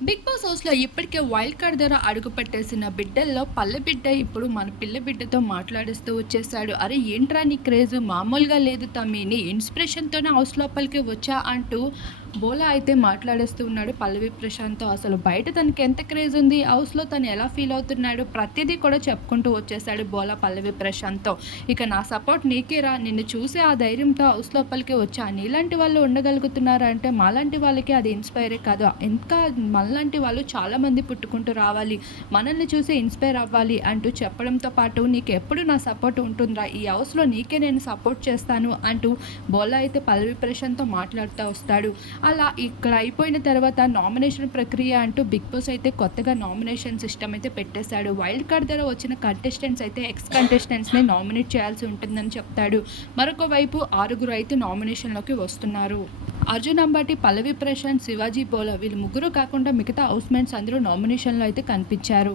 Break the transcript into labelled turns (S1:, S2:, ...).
S1: Big boss హౌస్లో ఇప్పటికే wild card ధర అడుగు పెట్టేసిన బిడ్డల్లో పల్లె బిడ్డ ఇప్పుడు మన పిల్ల బిడ్డతో మాట్లాడిస్తూ వచ్చేసాడు. అరే ఏంట్రా నీ క్రేజ్? మామూలుగా లేదు తమ్మిని ఇన్స్పిరేషన్తోనే హౌస్ లోపలికి వచ్చా అంటూ బోలా అయితే మాట్లాడేస్తూ ఉన్నాడు పల్లవి ప్రశాంత్తో అసలు బయట తనకి ఎంత క్రేజ్ ఉంది? హౌస్లో తను ఎలా ఫీల్ అవుతున్నాడు? ప్రతిదీ కూడా చెప్పుకుంటూ వచ్చేసాడు బోలా పల్లవి ప్రశాంత్తో ఇక నా సపోర్ట్ నీకేరా నిన్ను చూసి ఆ ధైర్యంతో హౌస్ లోపలికి వచ్చా. నీలాంటి వాళ్ళు ఉండగలుగుతున్నారా అంటే మాలాంటి వాళ్ళకి అది ఇన్స్పైరే కాదు. ఇంకా మనలాంటి వాళ్ళు చాలామంది పుట్టుకుంటూ రావాలి. మనల్ని చూసి ఇన్స్పైర్ అవ్వాలి అంటూ చెప్పడంతో పాటు నీకు ఎప్పుడు నా సపోర్ట్ ఉంటుందిరా? ఈ హౌస్లో నీకే నేను సపోర్ట్ చేస్తాను అంటూ బోలా అయితే పల్లవి ప్రశాంత్తో మాట్లాడుతూ వస్తాడు. అలా ఇక్కడ అయిపోయిన తర్వాత నామినేషన్ ప్రక్రియ అంటూ బిగ్ బాస్ అయితే కొత్తగా నామినేషన్ సిస్టమ్ అయితే పెట్టేశాడు. వైల్డ్ కార్డ్ ద్వారా వచ్చిన కంటెస్టెంట్స్ అయితే ఎక్స్ కంటెస్టెంట్స్ని నామినేట్ చేయాల్సి ఉంటుందని చెప్తాడు. మరొక వైపు ఆరుగురు అయితే నామినేషన్లోకి వస్తున్నారు. అర్జున్ అంబాటి పల్లవి ప్రశాంత్ శివాజీ బోలా వీళ్ళు ముగ్గురు కాకుండా మిగతా హౌస్ మేట్స్ అందరూ నామినేషన్లో అయితే కనిపించారు.